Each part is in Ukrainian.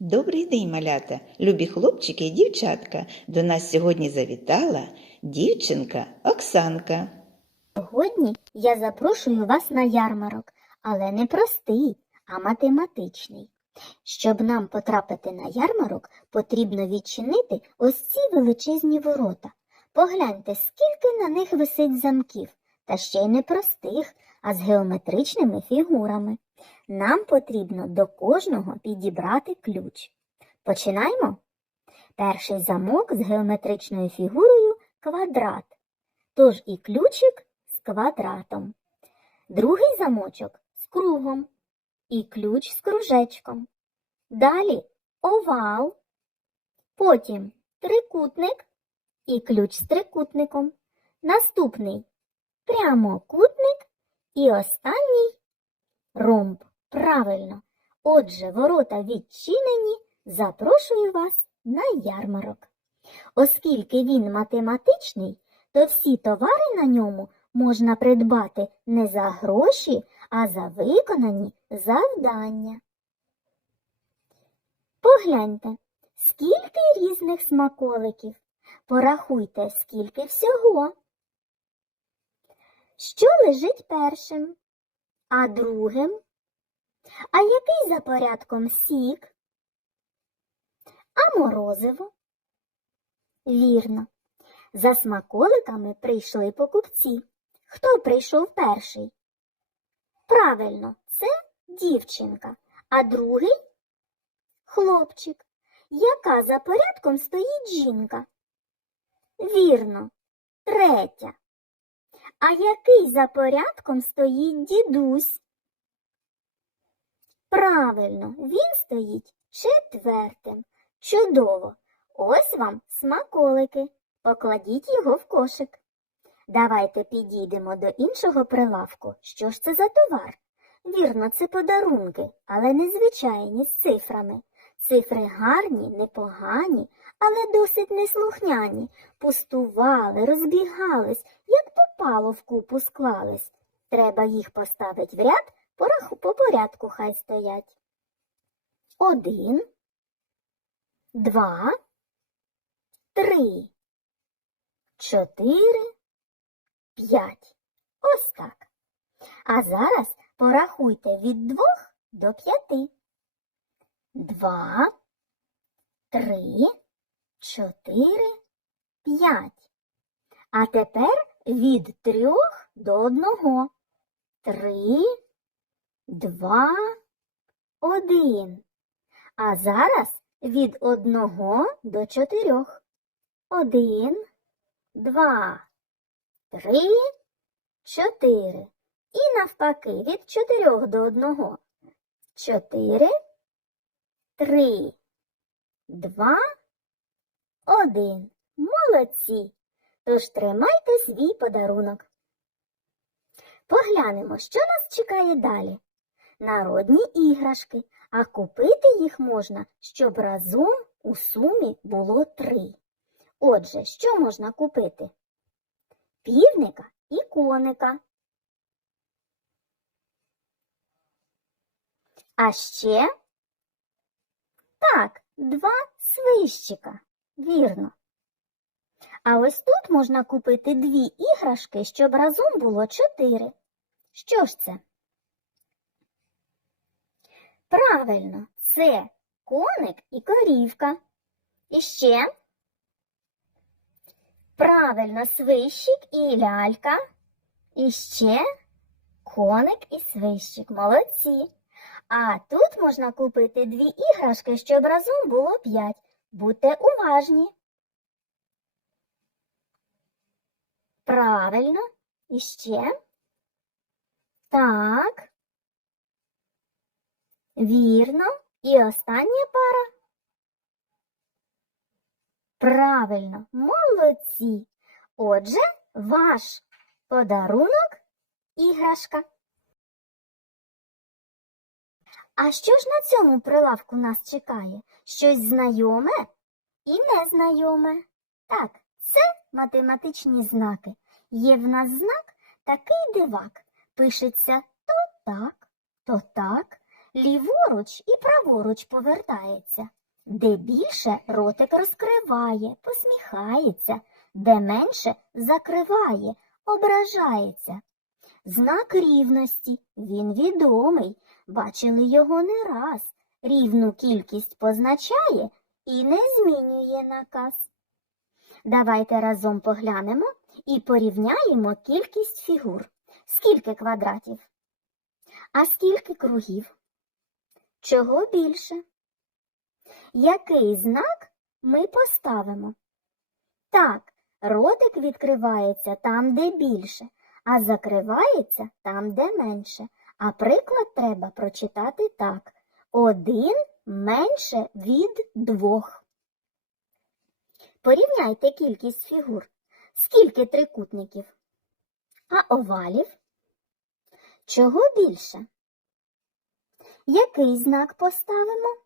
Добрий день, малята, любі хлопчики і дівчатка. До нас сьогодні завітала дівчинка Оксанка. Сьогодні я запрошую вас на ярмарок, але не простий, а математичний. Щоб нам потрапити на ярмарок, потрібно відчинити ось ці величезні ворота. Погляньте, скільки на них висить замків, та ще й не простих, а з геометричними фігурами. Нам потрібно до кожного підібрати ключ. Починаємо? Перший замок з геометричною фігурою квадрат. Тож і ключик з квадратом. Другий замочок з кругом і ключ з кружечком. Далі овал. Потім трикутник і ключ з трикутником. Наступний прямокутник і останній ромб. Правильно. Отже, ворота відчинені. Запрошую вас на ярмарок. Оскільки він математичний, то всі товари на ньому можна придбати не за гроші, а за виконані завдання. Погляньте, скільки різних смаколиків. Порахуйте, скільки всього. Що лежить першим, а другим? А який за порядком сік? А морозиво? Вірно. За смаколиками прийшли покупці. Хто прийшов перший? Правильно, це дівчинка, а другий хлопчик. Яка за порядком стоїть жінка? Вірно, третя. А який за порядком стоїть дідусь? Правильно, він стоїть четвертим. Чудово! Ось вам смаколики. Покладіть його в кошик. Давайте підійдемо до іншого прилавку. Що ж це за товар? Вірно, це подарунки, але незвичайні з цифрами. Цифри гарні, непогані, але досить неслухняні. Пустували, розбігались, як попало в купу склались. Треба їх поставити в ряд, пораху по порядку хай стоять. Один, два, три, чотири, п'ять. Ось так. А зараз порахуйте від двох до п'яти. Два, три, чотири, п'ять. А тепер від трьох до одного. Три, два, один. А зараз від одного до чотирьох. Один, два, три, чотири. І навпаки від чотирьох до одного. Чотири, три, два, один. Молодці. Тож тримайте свій подарунок. Поглянемо, що нас чекає далі. Народні іграшки, а купити їх можна, щоб разом у сумі було три. Отже, що можна купити? Півника і коника. А ще так, два свищика. Вірно. А ось тут можна купити дві іграшки, щоб разом було чотири. Що ж це? Правильно, це коник і корівка. І ще. Правильно, свищик і лялька. І ще коник і свищик. Молодці. А тут можна купити дві іграшки, щоб разом було п'ять. Будьте уважні. Правильно. І ще. Так. Вірно. І остання пара. Правильно, молодці. Отже, ваш подарунок іграшка. А що ж на цьому прилавку нас чекає? Щось знайоме і незнайоме. Так, це математичні знаки. Є в нас знак такий дивак. Пишеться то так, то так. ліворуч і праворуч повертається. Де більше ротик розкриває, посміхається, де менше закриває, ображається. Знак рівності, він відомий, бачили його не раз. Рівну кількість позначає і не змінює наказ. Давайте разом поглянемо і порівняємо кількість фігур. Скільки квадратів? А скільки кругів? Чого більше? Який знак ми поставимо? Так, ротик відкривається там, де більше, а закривається там, де менше. А приклад треба прочитати так. Один менше від двох. Порівняйте кількість фігур. Скільки трикутників? А овалів? Чого більше? Який знак поставимо?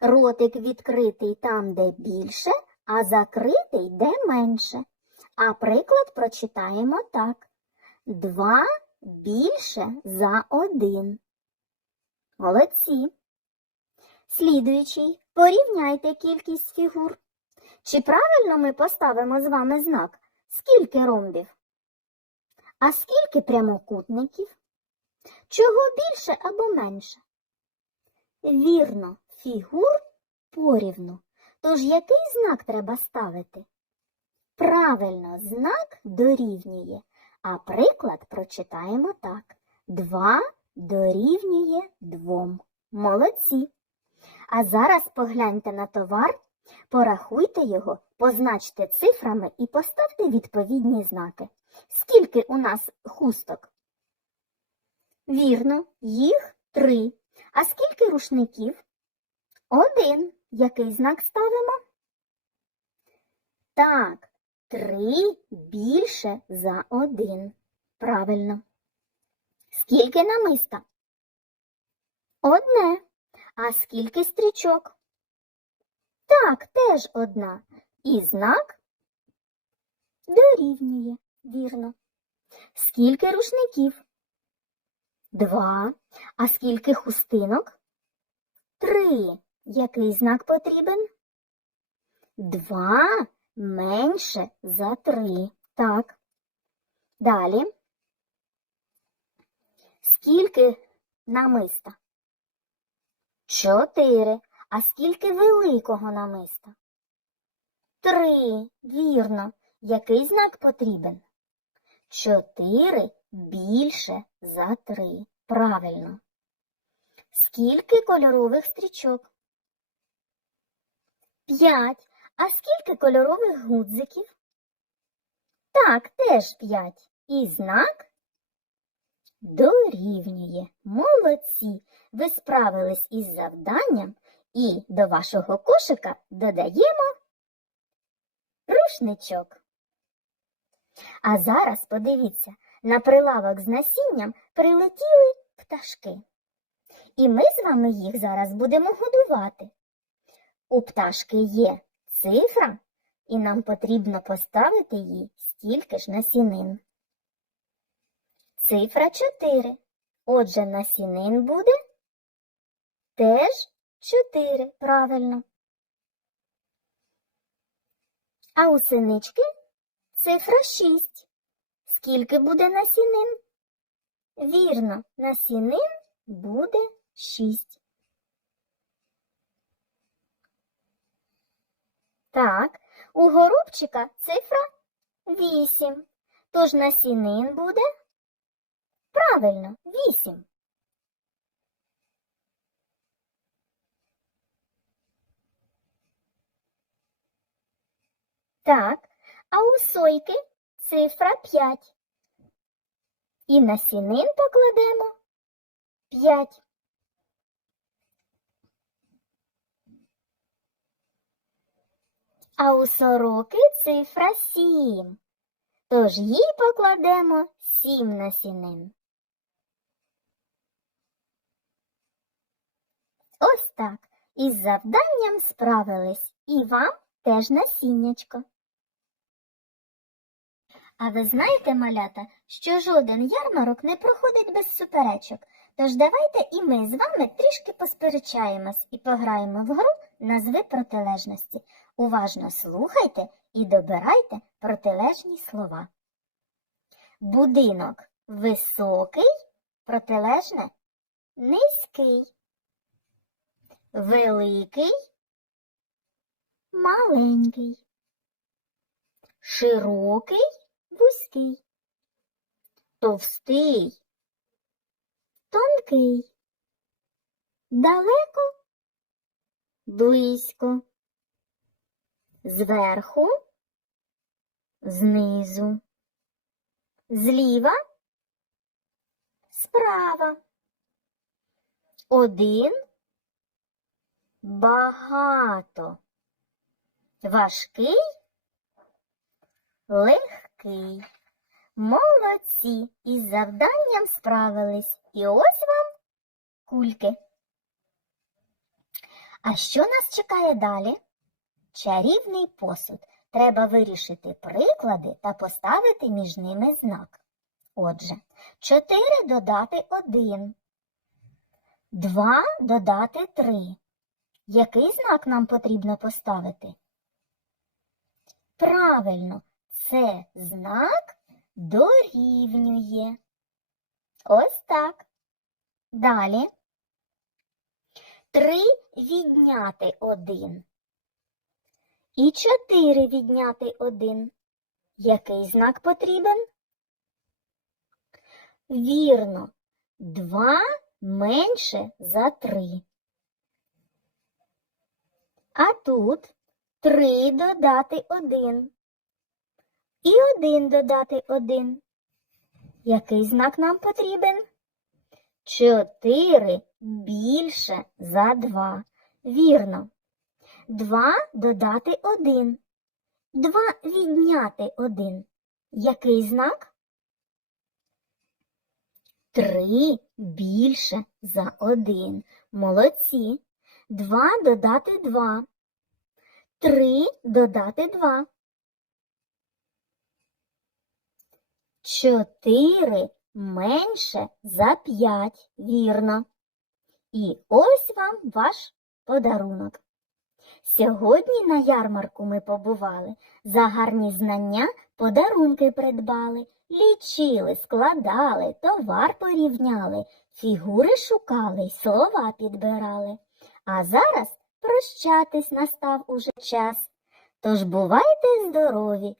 Ротик відкритий там, де більше, а закритий де менше. А приклад прочитаємо так. Два більше за один. Молодці. Слідуючий. Порівняйте кількість фігур. Чи правильно ми поставимо з вами знак? Скільки ромбів? А скільки прямокутників? Чого більше або менше? Вірно, фігур порівну. Тож який знак треба ставити? Правильно, знак дорівнює. А приклад прочитаємо так. Два дорівнює двом. Молодці. А зараз погляньте на товар, порахуйте його, позначте цифрами і поставте відповідні знаки. Скільки у нас хусток? Вірно, їх три. А скільки рушників? Один. Який знак ставимо? Так, три більше за один. Правильно. Скільки намиста? Одне. А скільки стрічок? Так, теж одна. І знак дорівнює, вірно. Скільки рушників? Два. А скільки хустинок? Три. Який знак потрібен? Два менше за три. Так. Далі. Скільки намиста? Чотири. А скільки великого намиста? Три. Вірно. Який знак потрібен? Чотири більше за три. Правильно. Скільки кольорових стрічок? П'ять. А скільки кольорових гудзиків? Так, теж п'ять. І знак дорівнює. Молодці. Ви справились із завданням і до вашого кошика додаємо рушничок. А зараз подивіться, на прилавок з насінням прилетіли пташки. І ми з вами їх зараз будемо годувати. У пташки є цифра, і нам потрібно поставити їй стільки ж насінин. Цифра 4. Отже, насінин буде теж 4, правильно. А у синички цифра 6. Скільки буде насінин? Вірно, насінин буде 6. Так, у горобчика цифра 8. Тож насінин буде правильно 8. Так, а у сойки цифра 5. І насінин покладемо 5. А у сороки цифра 7. Тож їй покладемо 7 насінин. Ось так. Із завданням справились. І вам теж насіннячко. А ви знаєте, малята, що жоден ярмарок не проходить без суперечок, Тож давайте і ми з вами трішки посперечаємось і пограємо в гру назви протилежності. Уважно слухайте і добирайте протилежні слова. Будинок високий, протилежне низький. Великий, маленький. Широкий, вузький. Товстий, тонкий. Далеко, близько. Зверху, знизу. Зліва, справа. Один, багато. Важкий, легкий. Молодці! Із завданням справились. І ось вам кульки. А що нас чекає далі? Чарівний посуд. Треба вирішити приклади та поставити між ними знак. Отже, 4 додати 1. 2 додати 3. Який знак нам потрібно поставити? Правильно, це знак дорівнює. Ось так. Далі. 3 відняти 1. І 4 відняти 1. Який знак потрібен? Вірно, 2 менше за 3. А тут 3 додати 1. І 1 додати 1. Який знак нам потрібен? 4 більше за 2. Вірно. 2 додати 1. 2 відняти 1. Який знак? 3 більше за 1. Молодці. 2 додати 2. 3 додати 2. 4 менше за 5. Вірно. І ось вам ваш подарунок. Сьогодні на ярмарку ми побували, за гарні знання подарунки придбали, лічили, складали, товар порівняли, фігури шукали й слова підбирали. А зараз прощатись настав уже час. Тож бувайте здорові,